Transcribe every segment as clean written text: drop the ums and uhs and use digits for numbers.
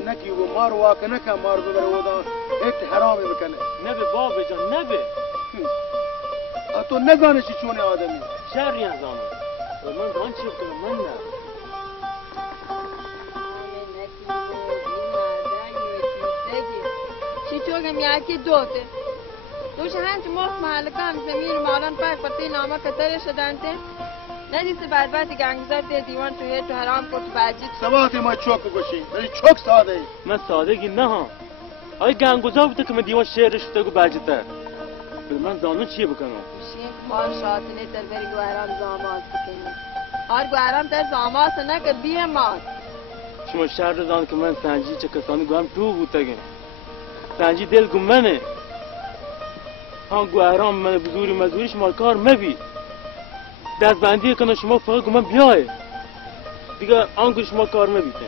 نکی و مار واقع نکن مار ببره ودا ایت حرامی بکنه نبه بابا جان نبه تو نزانشی چونه آدمی شهری نزانم من زان چی بکنم من نه چی چوگم یکی دوته دوش هنچ مخت محلکان زمین مالان پاک پتی نامه کتره شدنته ندیسته بدبختی گنگزار ده دیوان تو حرام کرد باجید سباتی ما چوک بگوشی ولی چوک ساده ای من سادگی نه ها آی گنگوزار بوده که من دیوان شعرش بوده گو باجیده من زانون چیه بکنم شیخ مال شاطنه تر بری گوهرام زاماز بکنی آر گوهرام تر زاماز نکد بیه ماز شما شهر زان که من سنجی چه کسانی گوهم تو بوده گم سنجی دل گم منه ها گوهرام من بزوری مزوری شما کار مبی دست بندی کنه شما فقط گم من بیای دیگه آنگو شما کار مبیته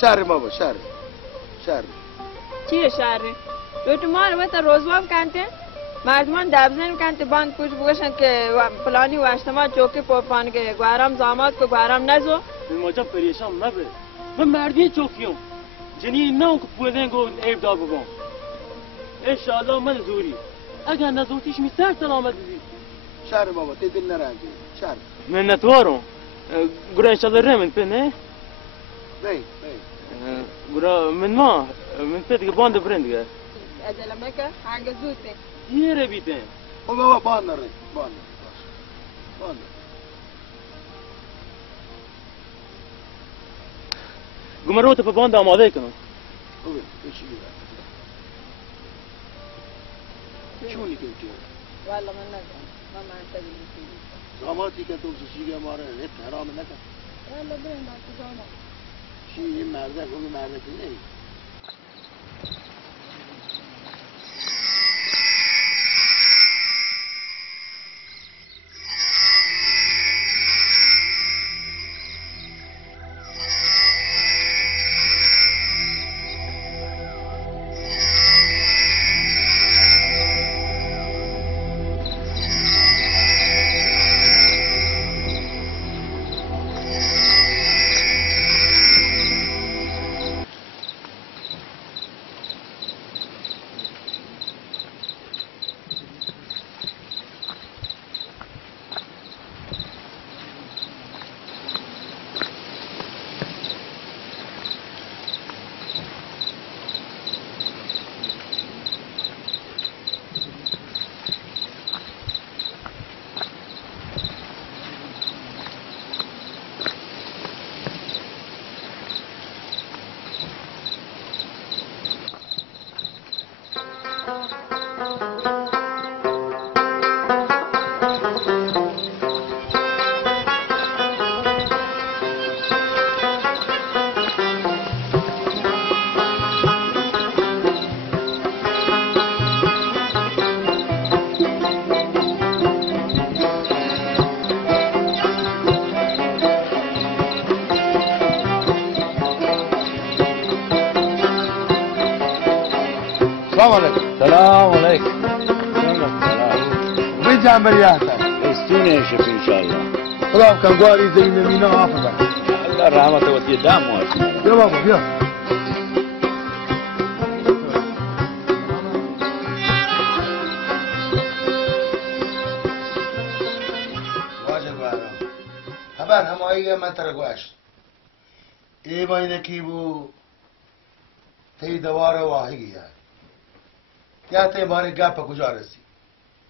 شهر ما با شهر چیه شهری؟ تو مال وقت روزواب کنته مردمان دبزن کنته باند پوش بگوشن که پلانی و اجتماع چوکی پوپان که گوهرام زاماد که گوهرام نزو ماجا پریشان مبه من مردی چوکیم جنی نه که پولن گو عیب دار بگم انشاءالله من زوری اگر نزوتیش می سر سلامت زی شهر بابا تی دل نرنجی شهر من نتوارم گرا انشاءالله رمن په نه نه گرا من ما من په دیگه باند برند دیگه اجل مکه هنگ زوته یه رو بیده او بابا باند نره باند گمه رو تا په باند آماده کنم اوه بشی چونی که والا من نگم من منطقی میکنی زاماتی که تو شیگه ماره ایت حرام نکن والا بریم باید زاما چی این مرده که مرده که نه السلام عليكم. وين جنبري احسن استوني شوف ان شاء الله. خلاص كان قاري زي مينا عافظة الله رحمته ودي دام واسمه. يا بابا يا واجب خبر همایی من ترگوش ای با اینه کی بو تی دوار واهی یا تی ماری گپ کجا رسی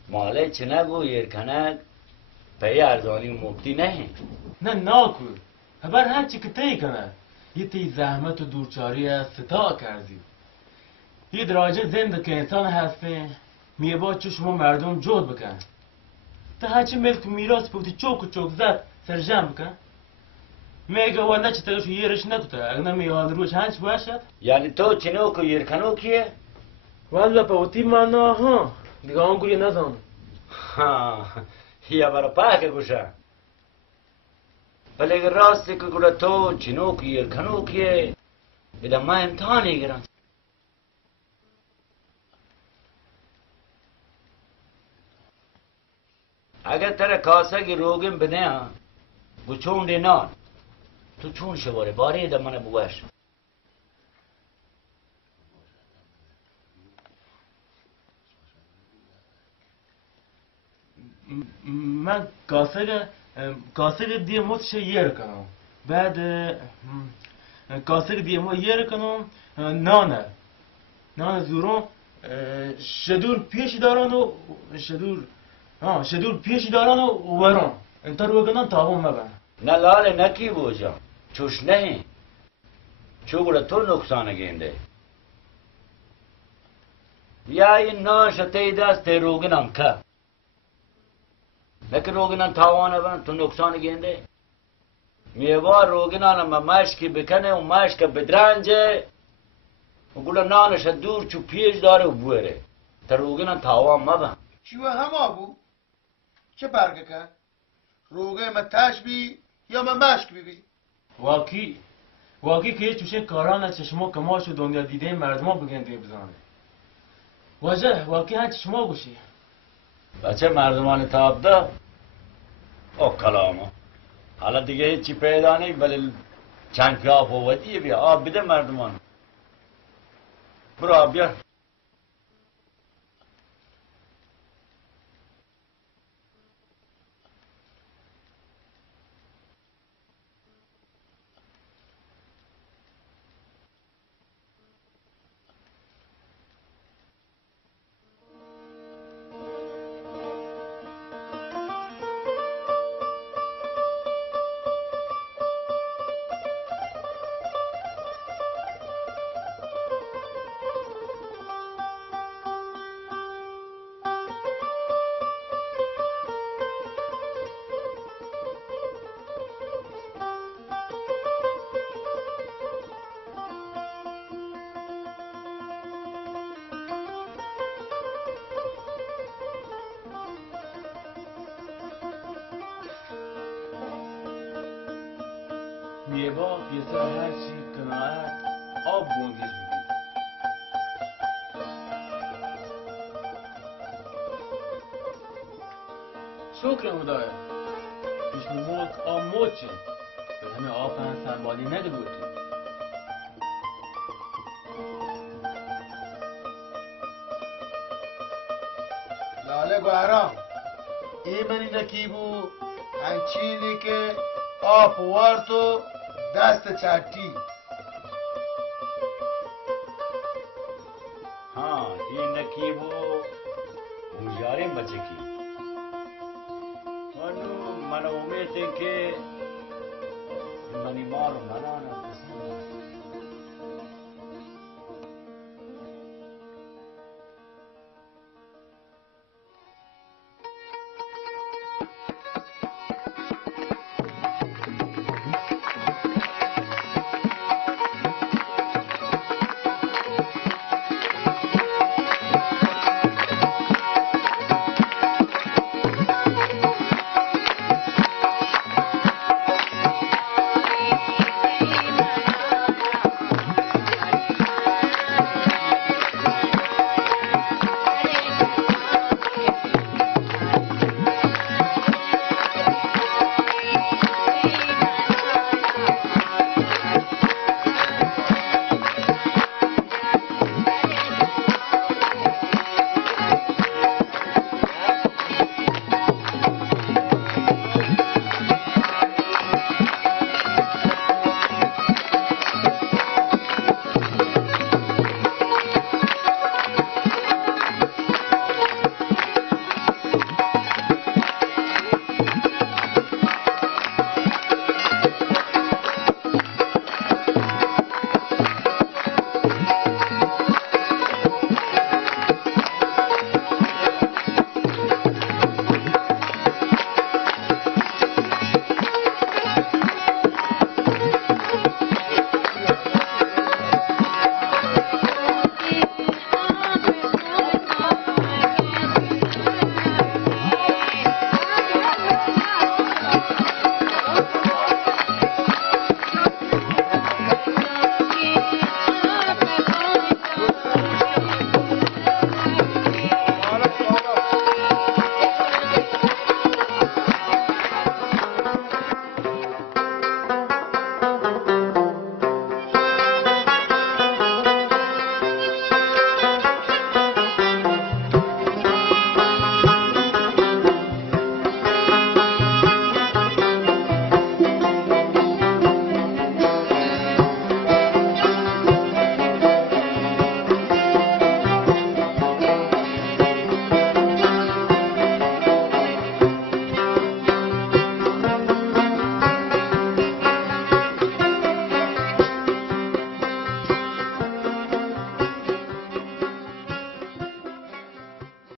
ماله چنگو یرکنک پی ارزانی مبتی نه ناکو خبر هر چی که تی کنه یه تی زحمت و دورچاری ستا کردی یه دراجه زنده که انسان هسته میه با چه شما مردم جود بکن تا هرچی ملک میراس بودی چوک و چوک زد سرجم بکن میگه و نه چه تلاشو یرش نکوته اگه میه حال روش هنچ باشد یعنی تو چنو که یرکنو کیه؟ والا پاوتی مانا ها دیگه آن گوری نزان ها یا برا پاک گوشه ولی اگر راستی که گوره تو چنو که یرکنو کیه ایده ما امتحانی گرم اگر تر کاسه کی روگم بده ها گوچون دی نان تو چون شواره باری ده من بوش من کاسه دی موتش یر کنم بعد کاسه دی مو یر کنم نان زورون شدور پیش دارن و شدور پیش دارن و وران انت رو بگنن تاهم مبن نه لاله نکی بوجا چوش نه چوگل تو نقصان گینده یا این نان شتی دست روگنم که نکه روگنان تاوانه بن تو نقصان گینده میوار روگنان ما مشکی بکنه و مشک بدرنجه و گولا نانش دور چو پیش داره و بوره تا روگنان تاوان مبن چیوه همه بو چه برگه که روگه ما تش بی یا ما مشک بی واقعی که یه چوشه کاران چشما کماش و دنیا دیده مردما بگنده بزانه واجه واقعی ها چشما گوشی بچه مردمان تاب ده او کلامو حالا دیگه هیچی پیدا نی ولی چند که آب و ودیه بیا آب بده مردمان برو آب بیار یه با یه سر هر چی کنایت آب بونگیش میدی شکر خدایا پیش مولک آب موچه به همه آب هم سنبالی نده بودی لاله گوهرام ای منی نکی بو هنچینی که آب وارتو دست چٹی हाँ ये नकी वो गुजारे बचे की मनु मन उम्मीद है कि मनी मारो मना